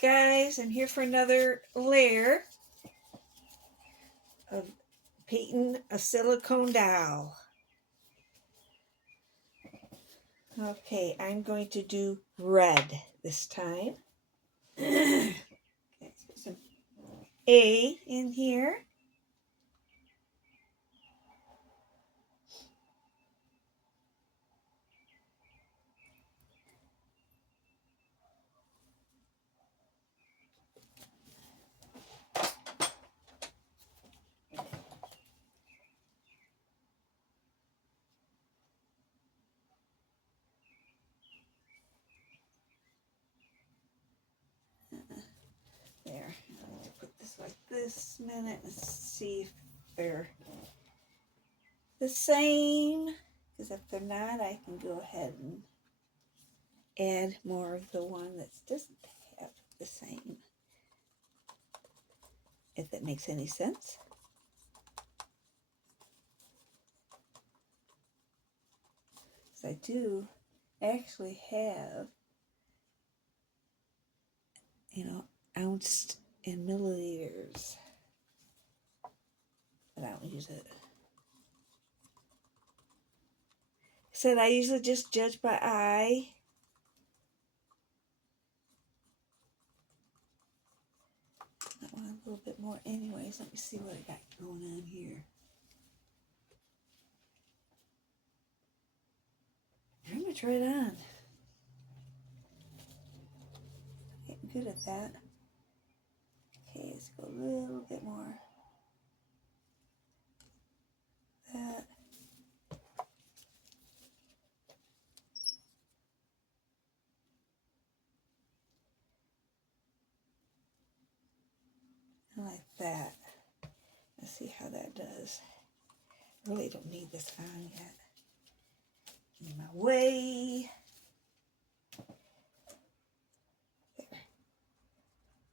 guys, I'm here for another layer of painting a silicone doll. Okay, I'm going to do red this time. Okay, let's put some A in here. There, I need to put this like this a minute. Let's see if they're the same. Because if they're not, I can go ahead and add more of the one that doesn't have the same. If that makes any sense. So I do actually have, ounce in milliliters, but I don't use it. Said I usually just judge by eye. I want a little bit more anyways. Let me see what I got going on here. Pretty much right on. Getting good at that. Okay, let's go a little bit more. That. Like that. Let's see how that does. I really don't need this on yet. In my way.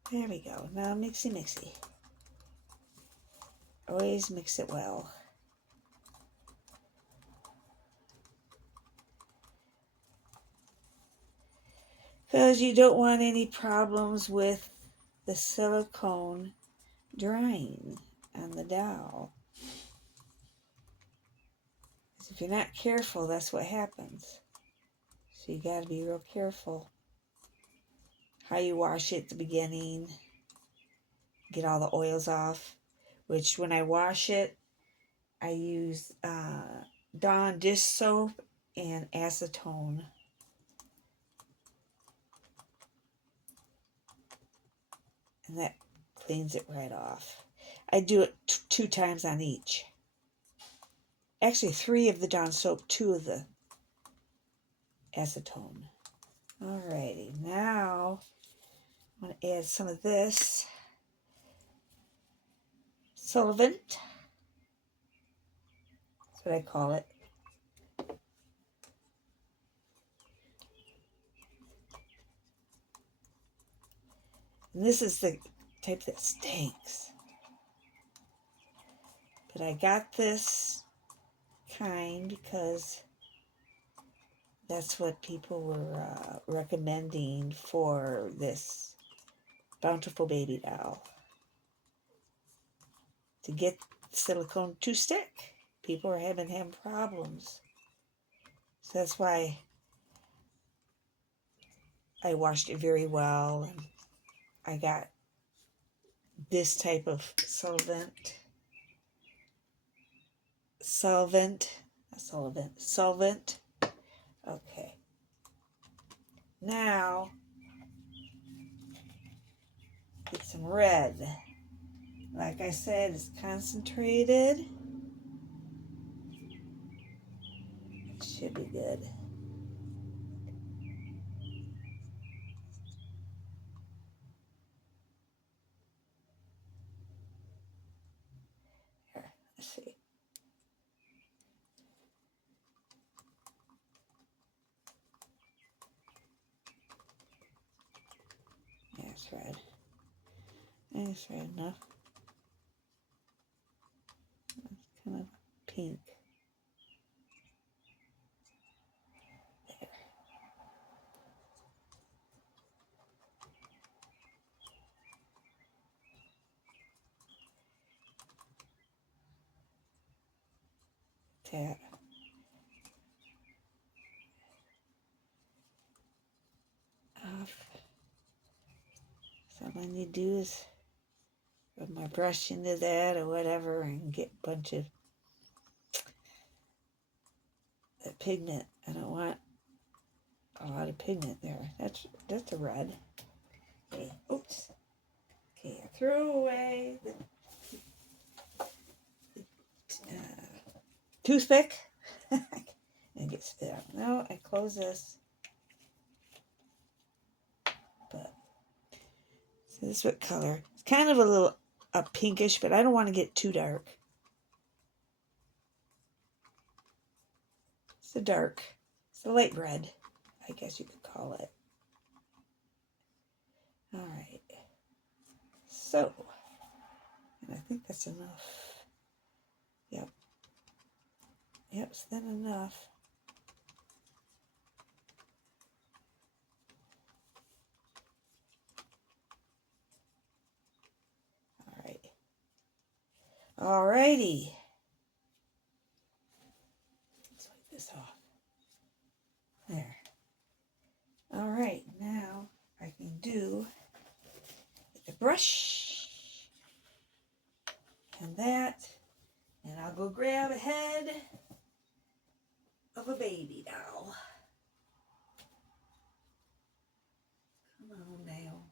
There we go. Now mixy. Always mix it well. Because you don't want any problems with the silicone drying on the doll. If you're not careful, that's what happens. So you got to be real careful how you wash it at the beginning. Get all the oils off. Which when I wash it, I use Dawn dish soap and acetone. And that cleans it right off. I do it 2 times on each. Actually, 3 of the Dawn soap, 2 of the acetone. Alrighty, now I'm going to add some of this solvent. That's what I call it. And this is the type that stinks. But I got this kind because that's what people were recommending for this Bountiful Baby doll. To get silicone to stick. People are having problems. So that's why I washed it very well. And I got this type of solvent. Okay. Now, get some red. Like I said, it's concentrated. It should be good. Here, let's see. Yeah, it's red. It's red enough. It's kind of pink. There. that off. So all I need to do is rub my brush into that or whatever and get a bunch of that pigment. I don't want a lot of pigment there. That's a red. Okay, oops. Okay, I throw away the toothpick and get spit out. No, I close this. But so this is what color. It's kind of a little pinkish, but I don't want to get too dark. It's a dark. It's a light red, I guess you could call it. All right. So, and I think that's enough. Yep. Yep, is that enough? All right. All righty. Let's wipe this off. There. All right, now I can do the brush and that, and I'll go grab a head of a baby doll. Come on now.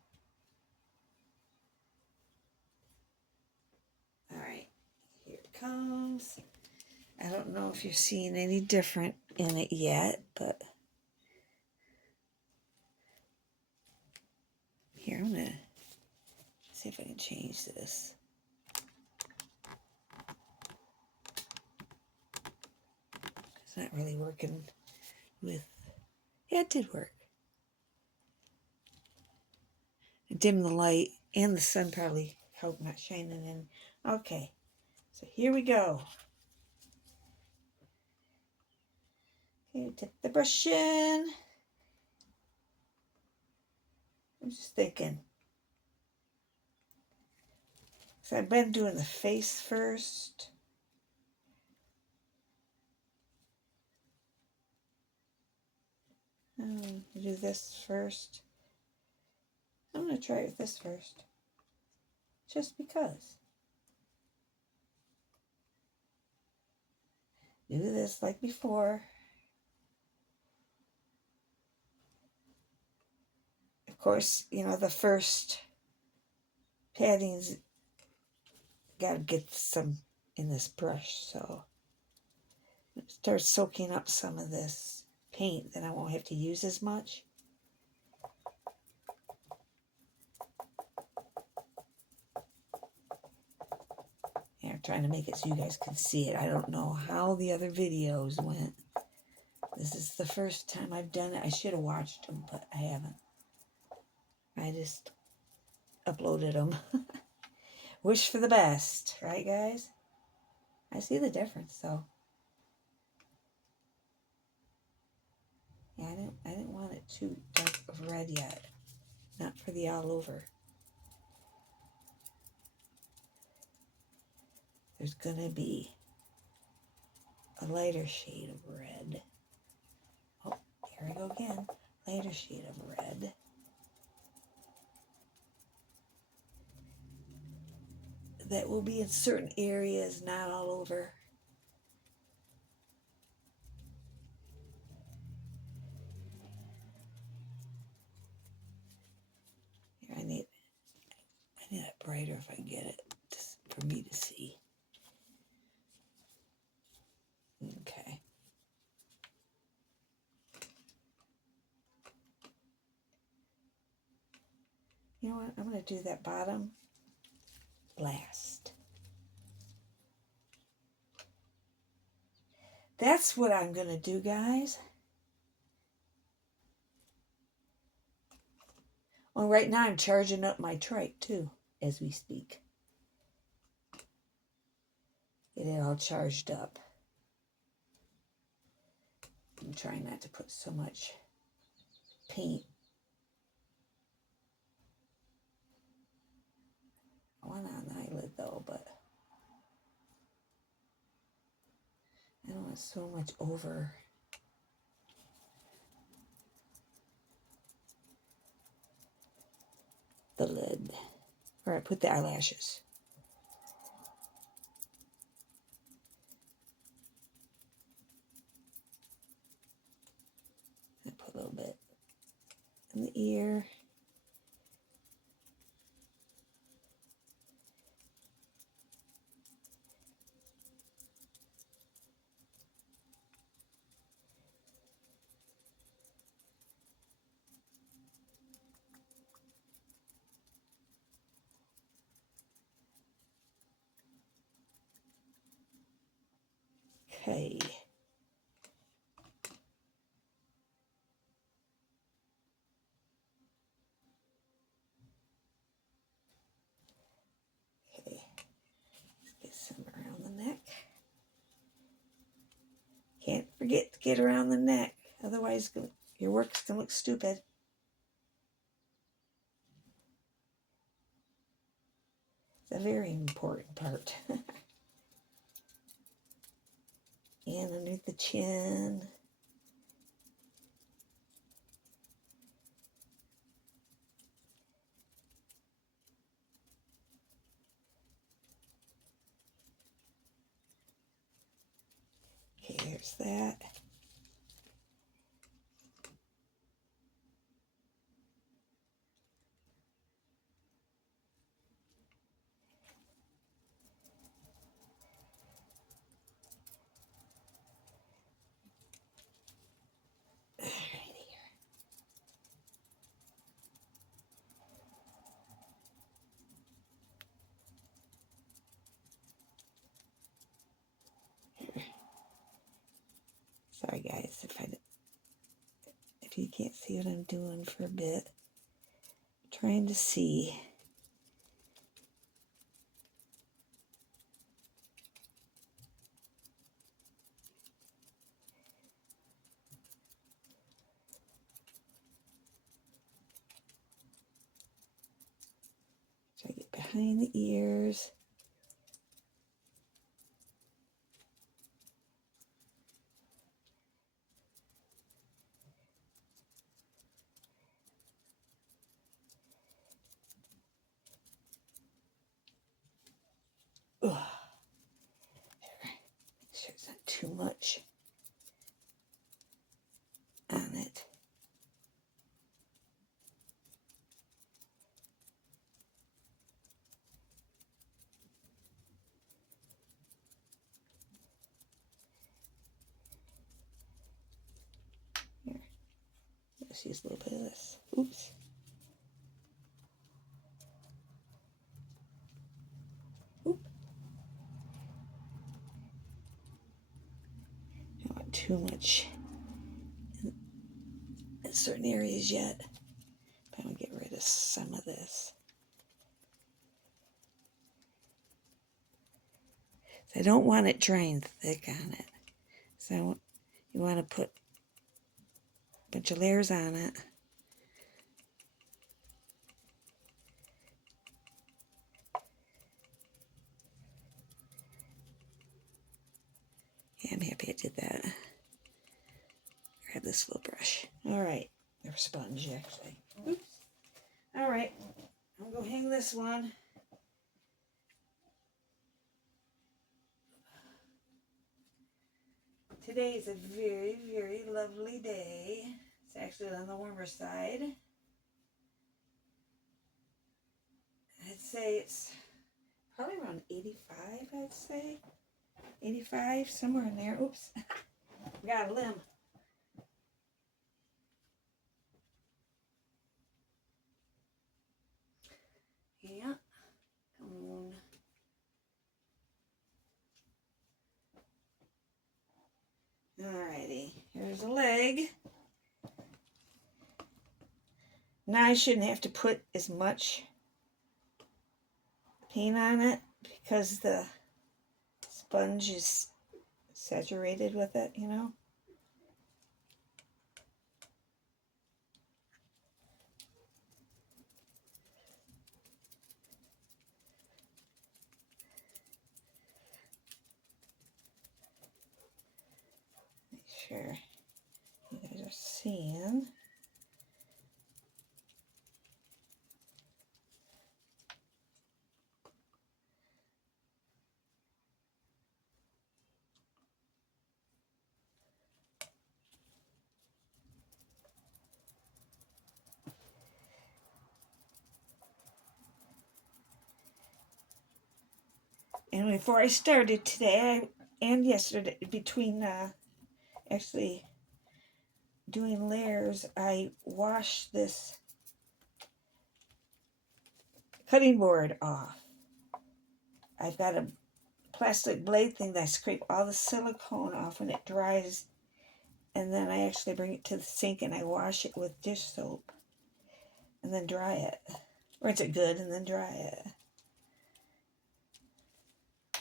All right, here it comes. I don't know if you're seeing any different in it yet, but here, I'm gonna see if I can change this. It's not really working with, yeah, it did work. Dim the light, and the sun probably helped not shining in. Okay, so here we go. Okay, dip the brush in. I'm just thinking. So I've been doing the face first. Do this first. I'm going to try with this first. Just because. Do this like before. Of course, you know, the first padding's got to get some in this brush, so start soaking up some of this paint, then I won't have to use as much. Yeah, I'm trying to make it so you guys can see it. I don't know how the other videos went. This is the first time I've done it. I should have watched them, but I haven't. I just uploaded them. Wish for the best, right, guys? I see the difference, though. Yeah, I didn't want it too dark of red yet. Not for the all over. There's gonna be a lighter shade of red. Oh, here we go again. Lighter shade of red. That will be in certain areas, not all over. Here, I need it brighter if I get it for me to see. Okay. You know what? I'm going to do that bottom last. That's what I'm going to do, guys. Well, right now I'm charging up my trike, too, as we speak. Get it all charged up. I'm trying not to put so much paint. I want on the eyelid, though, but I don't want not so much over the lid. Or I put the eyelashes. I put a little bit in the ear. Okay. Okay. Let's get some around the neck. Can't forget to get around the neck. Otherwise, your work's going to look stupid. It's a very important part. And underneath the chin. Okay, there's that. Sorry guys if you can't see what I'm doing for a bit. I'm trying to see. Try to get behind the ears. Ugh. Make sure it's not too much on it. Here, let's use a little bit of this. Oops. Oop. I don't want too much in certain areas yet. But I'm going to get rid of some of this. I don't want it drying thick on it. So you want to put a bunch of layers on it. Yeah, I'm happy I did that. Grab this little brush. All right, or sponge actually. Oops. All right, I'm gonna go hang this one. Today is a very, very lovely day. It's actually on the warmer side. I'd say it's probably around 85, I'd say. 85, somewhere in there. Oops, got a limb. Yeah, come on. Alrighty, here's a leg. Now I shouldn't have to put as much paint on it because the sponge is saturated with it, you know. sure you guys are seeing. And before I started today and yesterday, between actually doing layers, I washed this cutting board off. I've got a plastic blade thing that I scrape all the silicone off when it dries, and then I actually bring it to the sink and I wash it with dish soap and then dry it. Rinse it good and then dry it.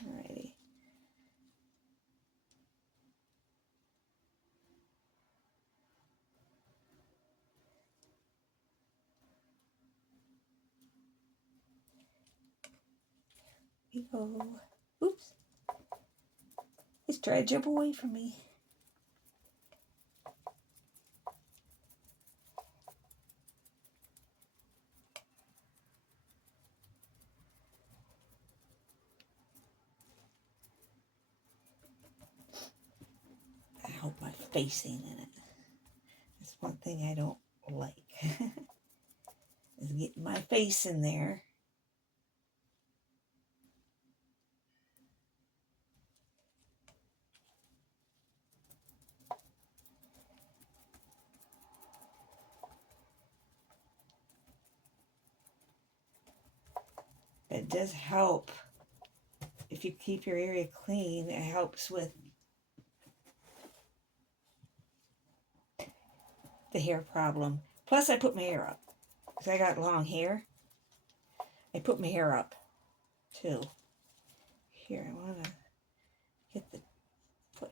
Alrighty. Here we go. Oops. It's trying to jump away from me. I hope my face ain't in it. That's one thing I don't like. Is getting my face in there. It does help. If you keep your area clean, it helps with the hair problem. Plus, I put my hair up. Because I got long hair. I put my hair up, too. Here, I want to get the foot.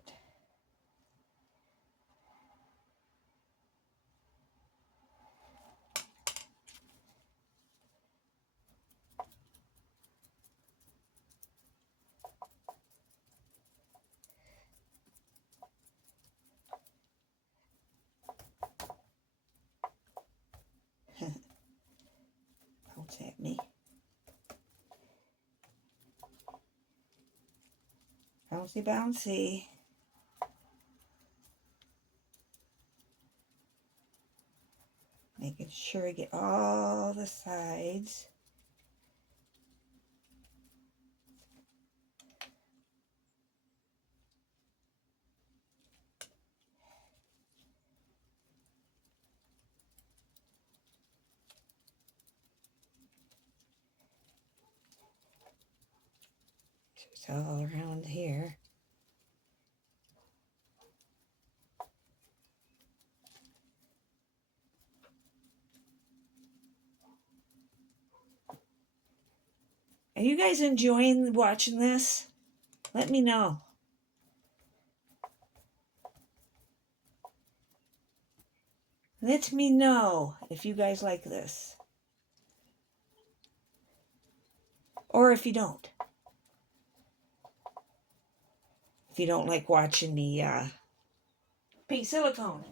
Bounce at me. Bouncy, bouncy. Making sure I get all the sides. It's all around here. Are you guys enjoying watching this? Let me know. Let me know if you guys like this. Or if you don't. If you don't like watching me paint silicone.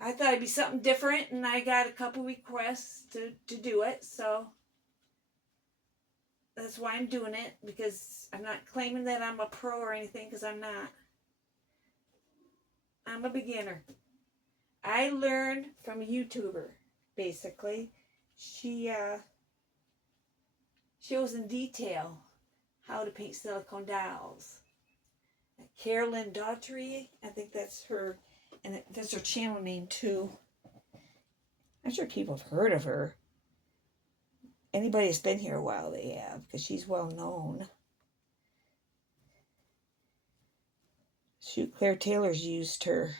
I thought it'd be something different, and I got a couple requests to do it, so that's why I'm doing it, because I'm not claiming that I'm a pro or anything, because I'm not. I'm a beginner. I learned from a YouTuber, basically. She shows in detail how to paint silicone dolls. Carolyn Daughtry, I think that's her, and that's her channel name too. I'm sure people have heard of her. Anybody that's been here a while, they have, because she's well known. Shoot, Claire Taylor's used her.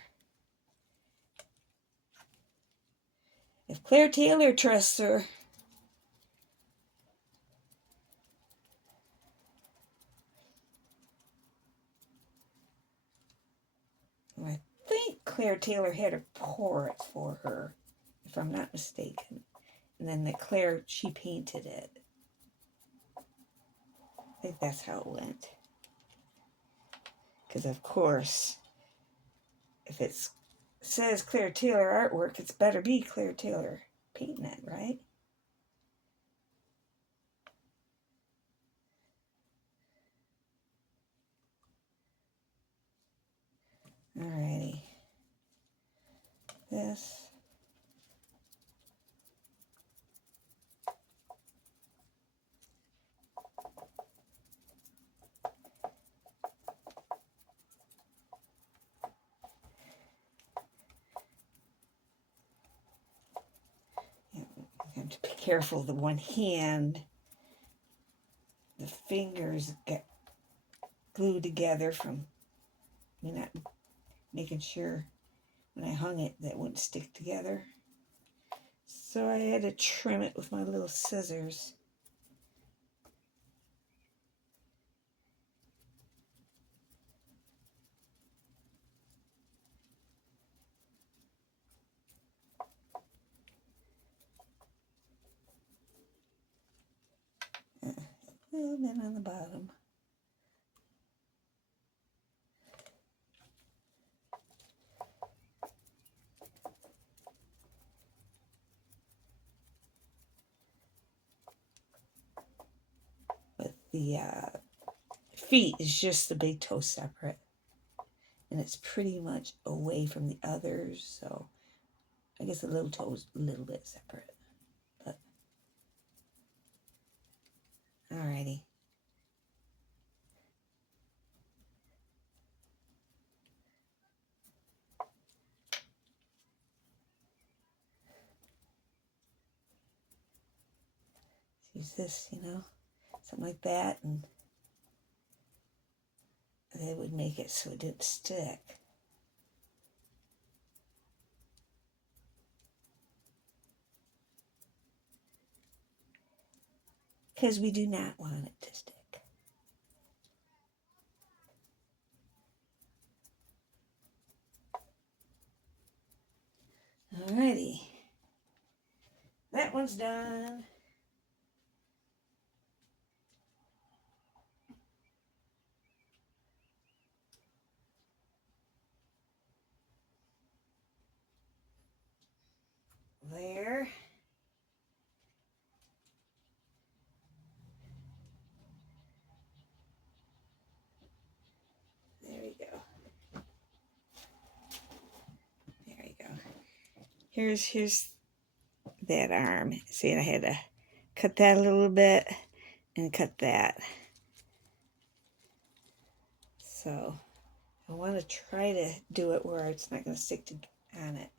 If Claire Taylor trusts her, I think Claire Taylor had her pour it for her, if I'm not mistaken. And then she painted it. I think that's how it went. Because, of course, if it says Claire Taylor artwork, it's better be Claire Taylor painting it, right? Alrighty. This. You have to be careful. The one hand, the fingers get glued together from me not making sure when I hung it that it wouldn't stick together. So I had to trim it with my little scissors. A little bit on the bottom. But the feet is just the big toe separate. And it's pretty much away from the others, so I guess the little toe is a little bit separate. But alrighty. Use this, something like that, and they would make it so it didn't stick. Because we do not want it to stick. Alrighty. That one's done. There. There we go. There you go. Here's that arm. See, I had to cut that a little bit and cut that. So I want to try to do it where it's not going to stick on it.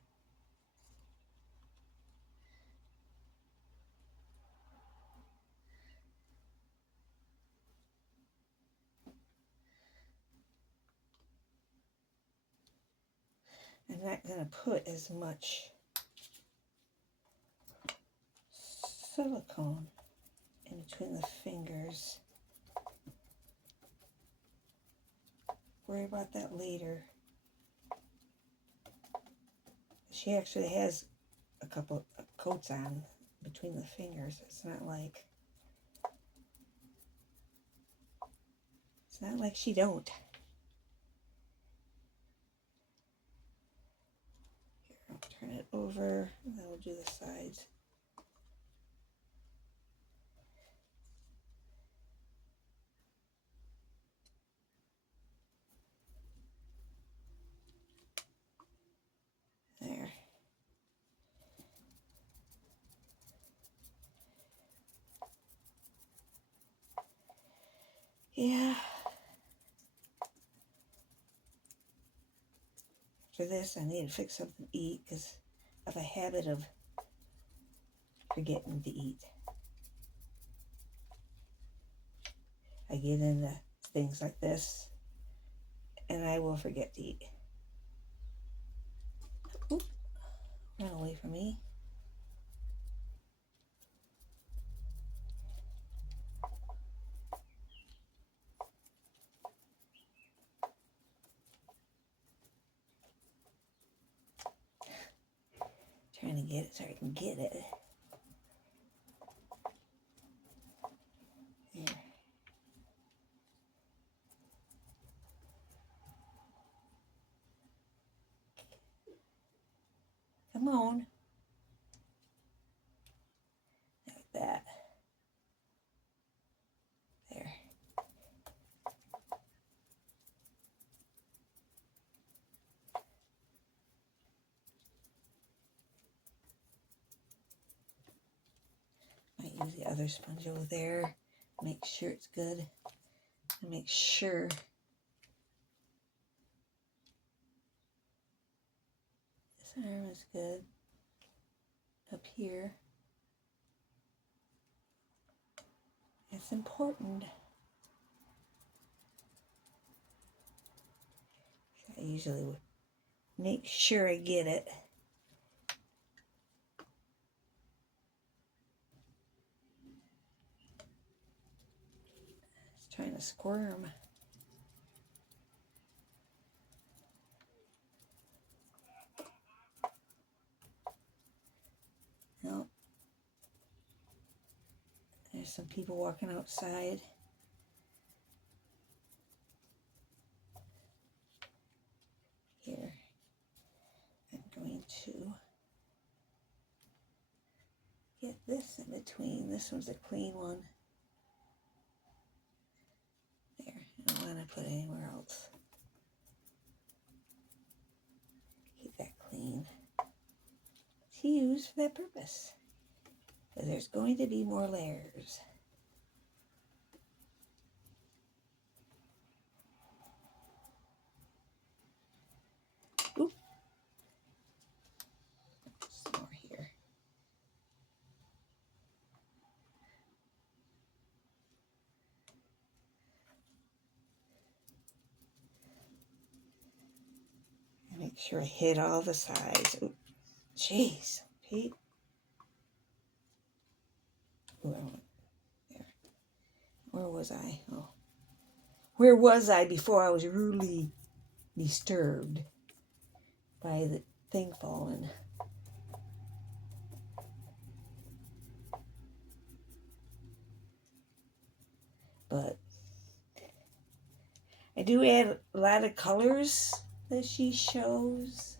I'm not going to put as much silicone in between the fingers. Worry about that later. She actually has a couple of coats on between the fingers. It's not like she don't. Here, I'll turn it over and then we'll do the sides. There. Yeah. For this, I need to fix something to eat because I have a habit of forgetting to eat. I get into things like this and I will forget to eat. Oop, run away from me. Trying to get it so I can get it. There. use the other sponge over there. Make sure it's good. And make sure this arm is good. Up here. It's important. I usually would make sure I get it. It's trying to squirm. No. There's some people walking outside. Here. I'm going to get this in between. This one's a clean one. There. I don't want to put it anywhere else. Keep that clean. To use for that purpose. But there's going to be more layers. Oop. Some more here. And make sure I hit all the sides. Oop. Jeez, Pete. Ooh, there. Where was I? Oh. Where was I before I was rudely disturbed by the thing falling? But I do add a lot of colors that she shows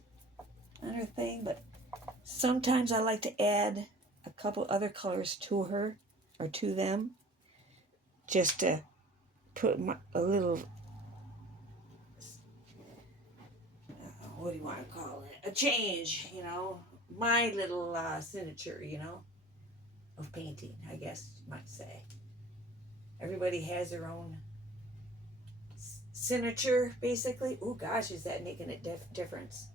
on her thing, but sometimes I like to add a couple other colors to her or to them just to put a little, what do you want to call it? A change, you know, my little signature, you know, of painting, I guess you might say. Everybody has their own signature, basically. Oh gosh, is that making a difference?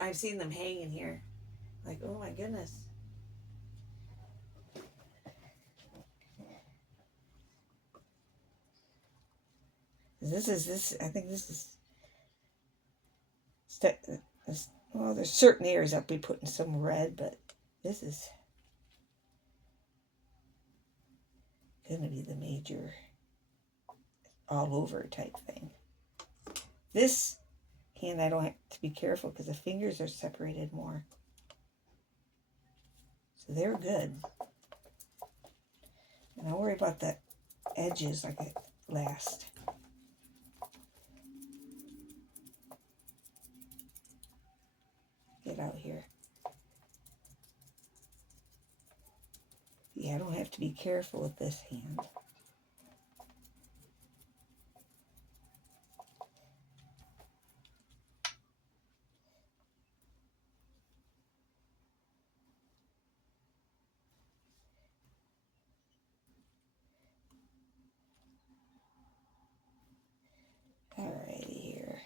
I've seen them hanging here. Like, oh my goodness. I think this is, well, there's certain areas I'll be putting some red, but this is going to be the major all over type thing. This hand I don't have to be careful because the fingers are separated more. So they're good. And I'll worry about the edges like it last. Get out here. Yeah, I don't have to be careful with this hand. Alrighty here.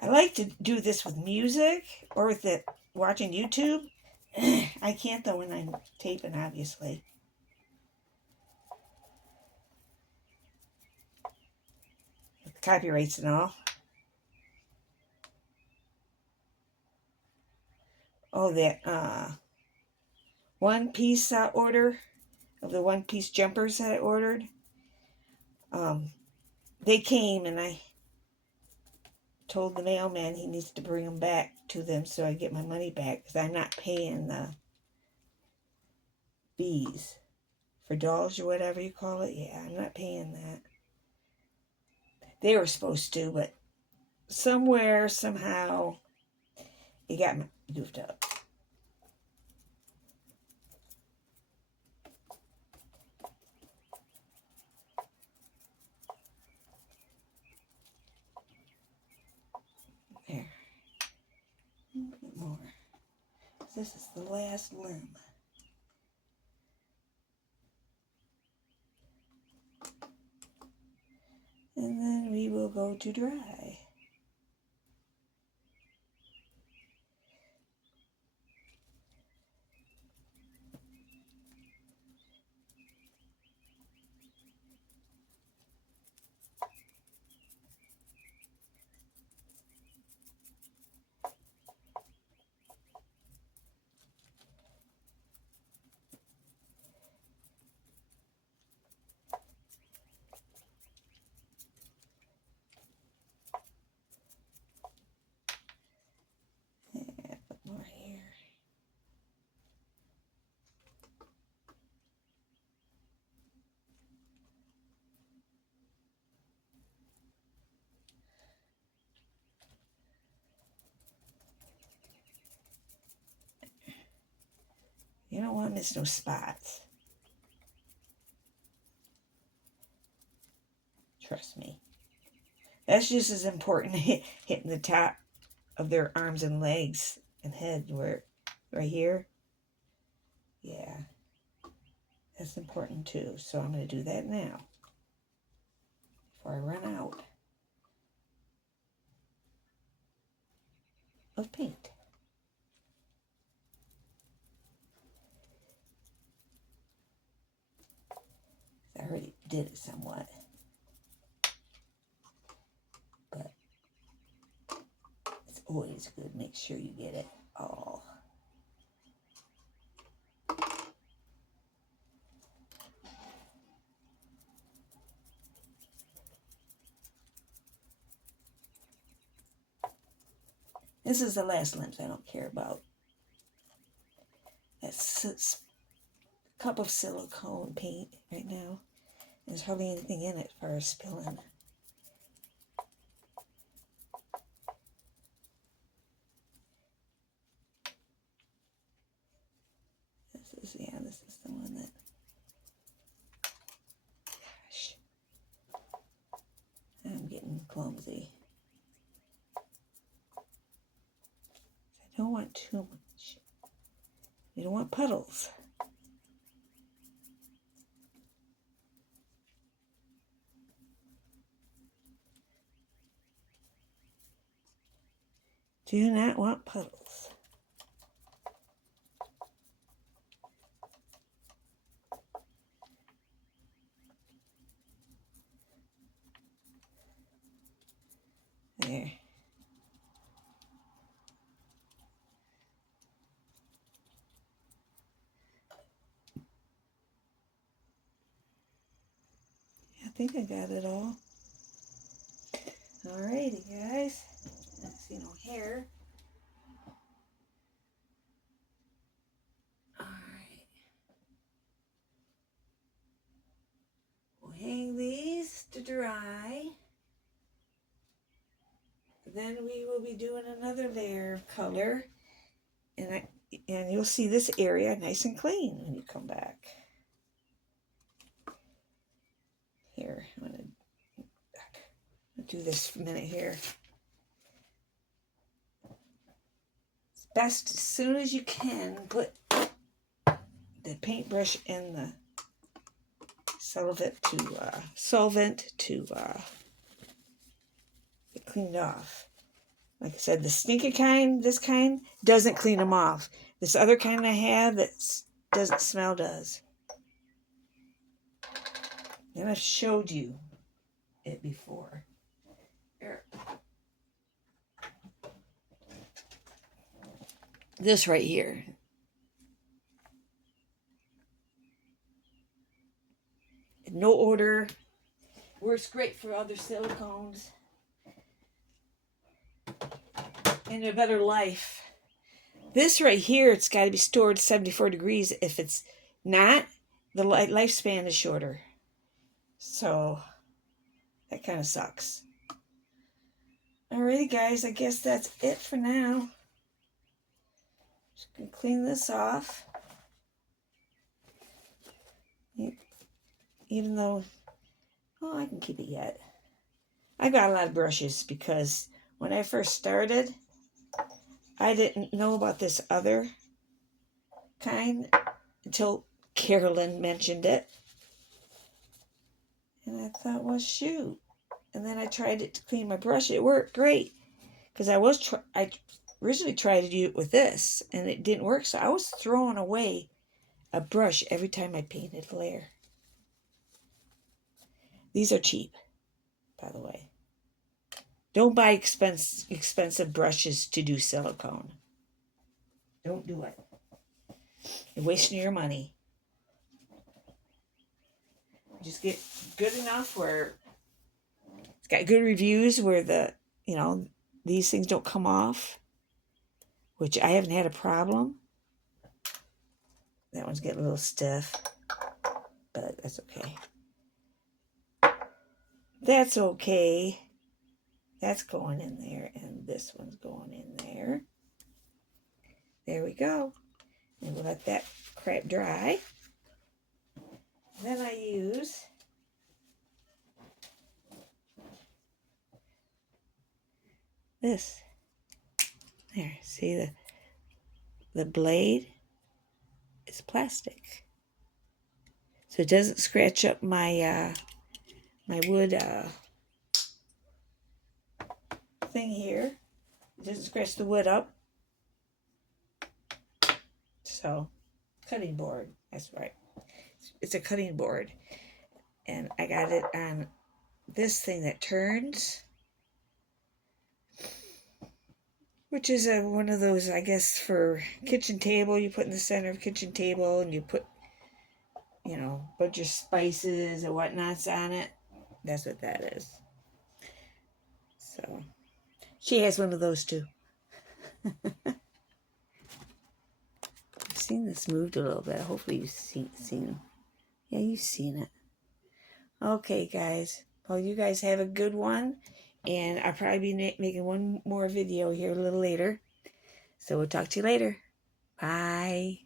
I like to do this with music or with it watching YouTube. I can't though when I'm taping, obviously. With copyrights and all. Oh, that one piece order of the one piece jumpers that I ordered. They came and told the mailman he needs to bring them back to them so I get my money back, because I'm not paying the fees for dolls or whatever you call it. Yeah, I'm not paying that. They were supposed to, but somewhere, somehow, it got goofed up. There. A little bit more. This is the last limb. And then we will go to dry. Yeah, put more here. You don't want to miss no spots. Trust me. That's just as important hitting the top of their arms and legs and head, where right here. Yeah, that's important too. So I'm going to do that now before I run out of paint. I already did it somewhat, but it's always good. Make sure you get it all. This is the last lens I don't care about. That's a cup of silicone paint right now. There's hardly anything in it for spilling. This is the one that, gosh, I'm getting clumsy. I don't want too much. You don't want puddles. Do not want puddles. There. I think I got it all. Alrighty, guys. I see no hair. Alright. We'll hang these to dry. Then we will be doing another layer of color. And you'll see this area nice and clean when you come back. Here, I'm going to do this for a minute here. It's best as soon as you can put the paintbrush in the solvent to get cleaned off. Like I said, the stinky kind, this kind, doesn't clean them off. This other kind I have that doesn't smell does. And I've showed you it before. Here. This right here. No odor. Works great for other silicones. and a better life. This right here, it's got to be stored 74 degrees. If it's not, the lifespan is shorter. So that kind of sucks. Alrighty, guys, I guess that's it for now. Just gonna clean this off. Even though, oh, I can keep it yet. I got a lot of brushes because when I first started, I didn't know about this other kind until Carolyn mentioned it. And I thought, well, shoot. And then I tried it to clean my brush. It worked great. Because I originally tried to do it with this, and it didn't work. So I was throwing away a brush every time I painted a layer. These are cheap, by the way. Don't buy expensive brushes to do silicone. Don't do it. You're wasting your money. Just get good enough where it's got good reviews where these things don't come off, which I haven't had a problem. That one's getting a little stiff, but that's okay. That's okay. That's going in there, and this one's going in there. There we go. And we'll let that crap dry. Then I use this. There, see the blade is plastic. So it doesn't scratch up my my wood thing here. It doesn't scratch the wood up. So, cutting board, that's right. It's a cutting board. And I got it on this thing that turns, which is one of those, I guess, for kitchen table. You put in the center of kitchen table, and you put, a bunch of spices and whatnots on it. That's what that is. So, she has one of those too. I've seen this moved a little bit. Hopefully you've seen. Yeah, you've seen it. Okay, guys. Well, you guys have a good one. And I'll probably be making one more video here a little later. So we'll talk to you later. Bye.